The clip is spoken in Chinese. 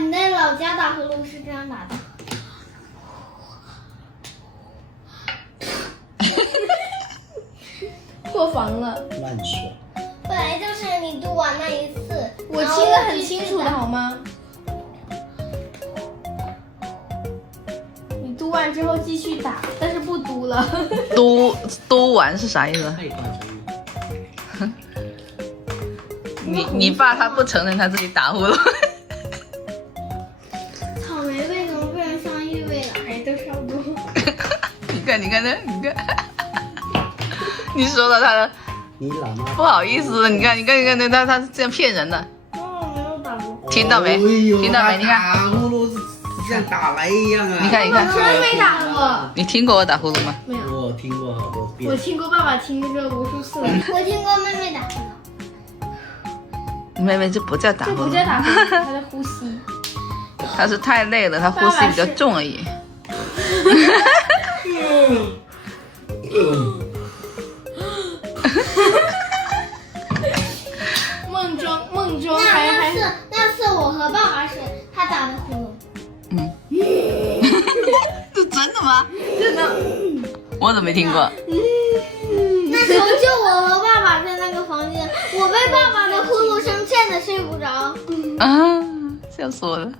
你在老家打呼噜是这样打的。破防了。乱说。本来就是你读完那一次，我听得很清楚的好吗？你读完之后继续打，但是不读了。嘟完是啥意思？太夸张了。你爸他不承认他自己打呼噜。草莓味怎么变成香芋味了？哎，都差不多。你看这，你看，你说到他的你老妈不好意思，你看，他是这样骗人的，哦，没有打过。听到没？哎呦听到没？你看，打呼噜是像打雷一样啊！你看，真没打过。你听过我打呼噜吗？没有。我听过好多遍。我听过爸爸听这个无数次了。我听过妹妹打呼噜。妹妹这不叫打呼噜，这不叫打呼噜，他在呼吸。她是太累了，她呼吸比较重而已。梦中还那次我和爸爸是他打的呼噜。嗯，这真的吗？真的。我怎么没听过？那时候就我和爸爸在那个房间，我被爸爸的呼噜声震得睡不着。啊，笑死我了。